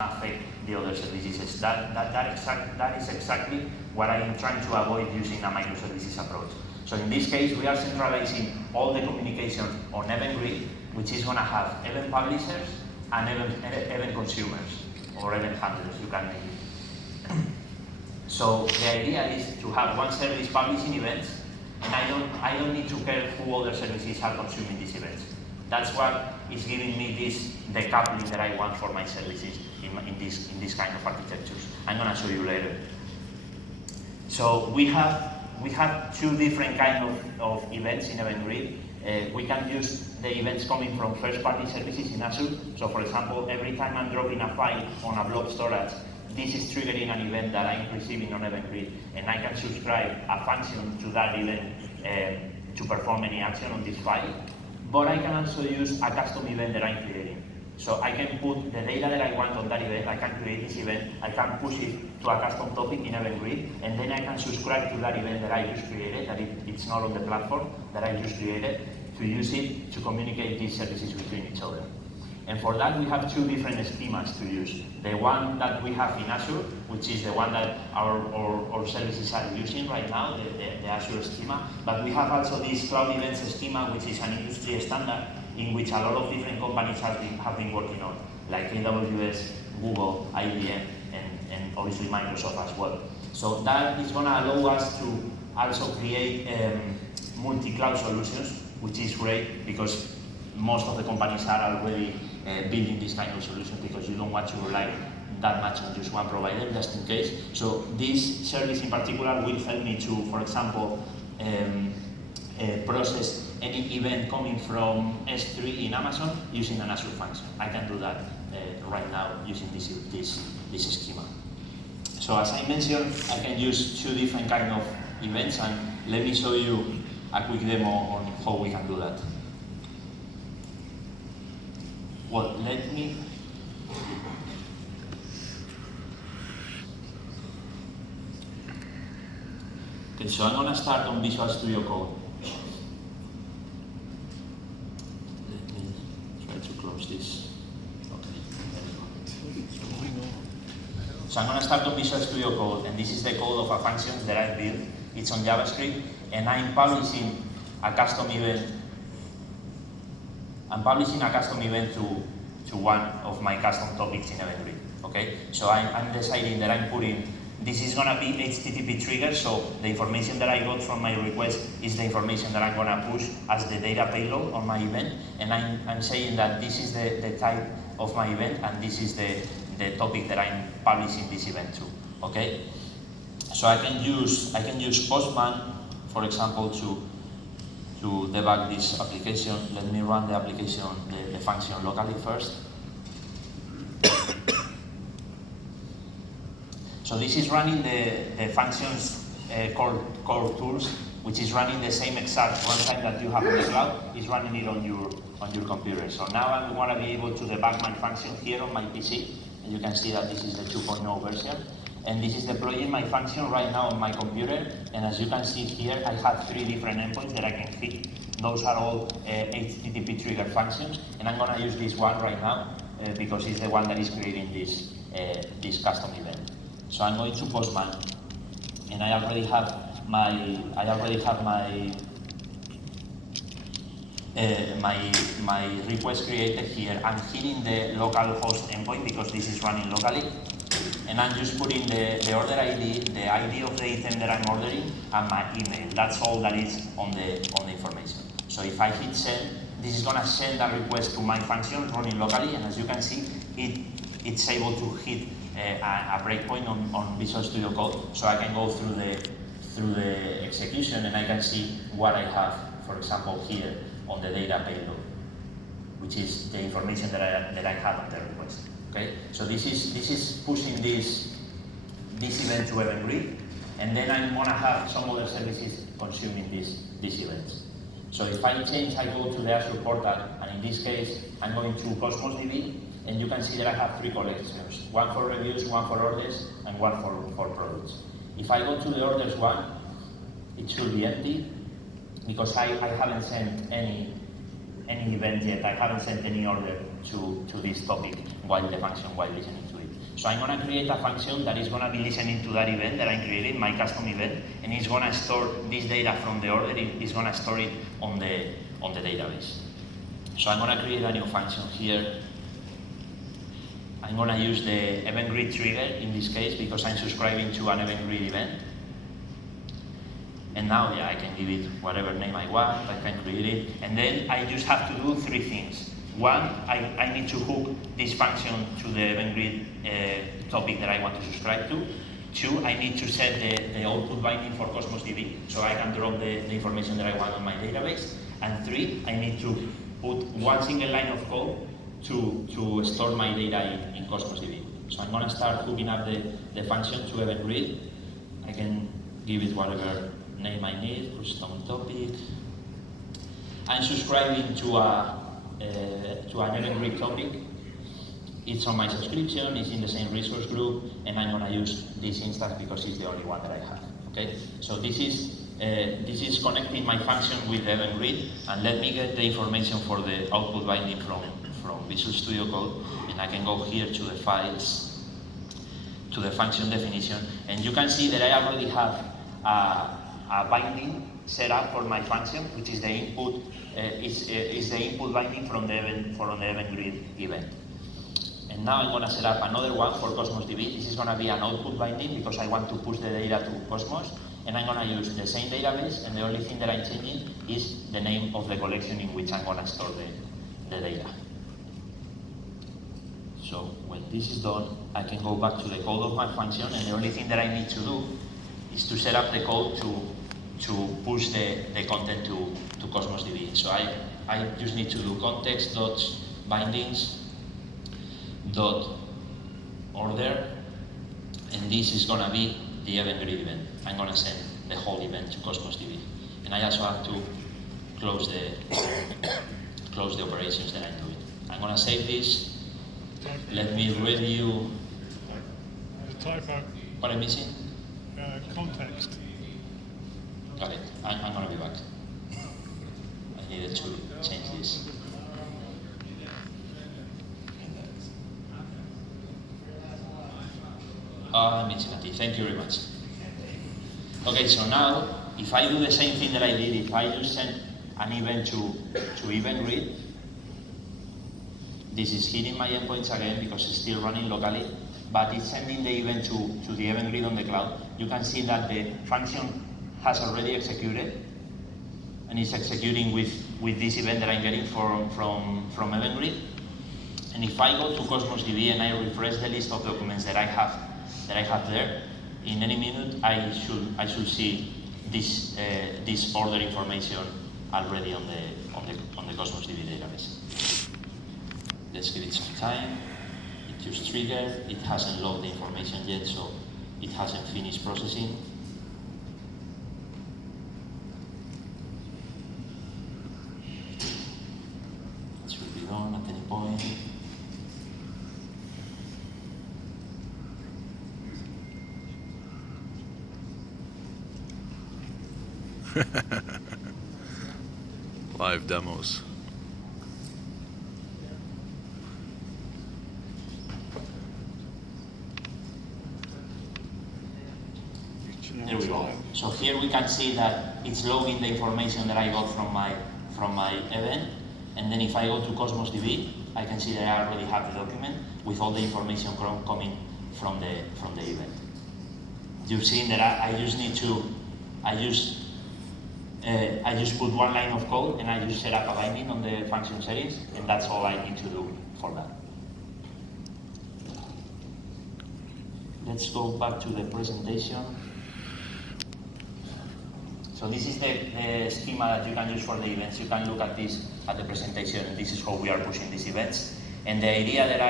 affect the other services. That is exactly what I am trying to avoid using a microservices approach. So in this case, we are centralizing all the communication on Event Grid, which is going to have event publishers and event consumers, or event handlers, you can name it. So the idea is to have one service publishing events, and I don't need to care who other services are consuming these events. That's what is giving me this decoupling that I want for my services in this kind of architectures. I'm going to show you later. So we have two different kinds of events in Event Grid. We can use the events coming from first-party services in Azure. So for example, every time I'm dropping a file on a blob storage, this is triggering an event that I'm receiving on Event Grid, and I can subscribe a function to that event to perform any action on this file. But I can also use a custom event that I'm creating. So I can put the data that I want on that event, I can create this event, I can push it to a custom topic in Event Grid, and then I can subscribe to that event that I just created, that it's not on the platform, that I just created, to use it to communicate these services between each other. And for that, we have two different schemas to use. The one that we have in Azure, which is the one that our services are using right now, the Azure schema. But we have also this Cloud Events schema, which is an industry standard in which a lot of different companies have been working on, like AWS, Google, IBM, and obviously Microsoft as well. So that is going to allow us to also create multi-cloud solutions, which is great because most of the companies are already building this kind of solution because you don't want to rely that much on just one provider, just in case. So this service in particular will help me to, for example, process any event coming from S3 in Amazon using an Azure function. I can do that right now using this schema. So as I mentioned, I can use two different kind of events, and let me show you a quick demo on how we can do that. Well, let me okay, so I'm going to start on Visual Studio Code. Let me try to close this. Okay, there we go. So I'm going to start on Visual Studio Code, and this is the code of a function that I built. It's on JavaScript, and I'm publishing a custom event. I'm publishing a custom event to one of my custom topics in Event Grid. Okay, so I'm deciding that I'm putting, this is going to be HTTP trigger, so the information that I got from my request is the information that I'm going to push as the data payload on my event, and I'm saying that this is the type of my event, and this is the topic that I'm publishing this event to. Okay, so I can use Postman, for example, to debug this application. Let me run the application, the function locally first. So this is running the functions core tools, which is running the same exact runtime that you have on the cloud, is running it on your computer. So now I'm going to be able to debug my function here on my PC, and you can see that this is the 2.0 version. And this is deploying my function right now on my computer. And as you can see here, I have 3 different endpoints that I can hit. Those are all HTTP trigger functions. And I'm going to use this one right now because it's the one that is creating this custom event. So I'm going to Postman, and I already have my request created here. I'm hitting the local host endpoint because this is running locally. And I'm just putting the order ID, the ID of the item that I'm ordering, and my email. That's all that is on the information. So if I hit send, this is going to send a request to my function running locally, and as you can see, it's able to hit a breakpoint on Visual Studio Code, so I can go through the execution, and I can see what I have, for example, here on the data payload, which is the information that I have on the request. Okay, so this is pushing this event to Event Grid, and then I'm going to have some other services consuming these events. So if I change, I go to the Azure portal, and in this case, I'm going to CosmosDb, and you can see that I have 3 collections, one for reviews, one for orders, and one for products. If I go to the orders one, it should be empty, because I haven't sent any event yet. I haven't sent any order to this topic while listening to it. So I'm going to create a function that is going to be listening to that event that I created, my custom event, and it's going to store this data from the order. It's going to store it on the database. So I'm going to create a new function here. I'm going to use the event grid trigger in this case because I'm subscribing to an event grid event. And now, yeah, I can give it whatever name I want, I can create it. And then I just have to do 3 things. One, I need to hook this function to the event grid topic that I want to subscribe to. 2, I need to set the output binding for CosmosDB so I can drop the information that I want on my database. And 3, I need to put one single line of code to store my data in CosmosDB. So I'm going to start hooking up the function to event grid. I can give it whatever name I need, custom topic. I'm subscribing to an event grid topic. It's on my subscription, it's in the same resource group, and I'm going to use this instance because it's the only one that I have. Okay, so this is connecting my function with the event grid, and let me get the information for the output binding from Visual Studio Code, and I can go here to the files, to the function definition, and you can see that I already have a binding set up for my function, which is the input is the input binding from the event grid event. And now I'm going to set up another one for CosmosDB. This is going to be an output binding because I want to push the data to Cosmos, and I'm going to use the same database, and the only thing that I'm changing is the name of the collection in which I'm going to store the data. So when this is done, I can go back to the code of my function, and the only thing that I need to do is to set up the code to push the content to CosmosDB. So I just need to do context.bindings dot order, and this is going to be the event grid event. I'm going to send the whole event to CosmosDB, and I also have to close the operations that I'm doing. I'm going to save this. Let me review. There's a typo. What I'm missing? Context. Got it. I'm going to be back. I needed to change this. Msignite, thank you very much. Okay, so now, if I do the same thing that I did, if I just send an event to event grid, this is hitting my endpoints again because it's still running locally, but it's sending the event to the event grid on the cloud. You can see that the function has already executed, and it's executing with this event that I'm getting from event grid. And if I go to CosmosDB and I refresh the list of documents that I have there, in any minute I should see this order information already on the CosmosDB database. Let's give it some time. It just triggered. It hasn't logged the information yet, so it hasn't finished processing. It should be done at any point. Live demos. There we go. So here we can see that it's logging the information that I got from my event, and then if I go to CosmosDB, I can see that I already have the document with all the information coming from the event. You've seen that I just put one line of code and I just set up a binding on the function settings, and that's all I need to do for that. Let's go back to the presentation. So this is the schema that you can use for the events. You can look at this at the presentation, and this is how we are pushing these events. And the idea that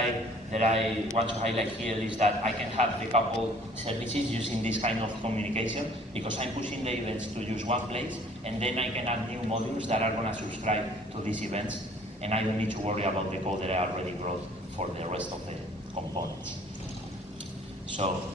I want to highlight here is that I can have the couple services using this kind of communication because I'm pushing the events to use one place, and then I can add new modules that are going to subscribe to these events, and I don't need to worry about the code that I already wrote for the rest of the components. So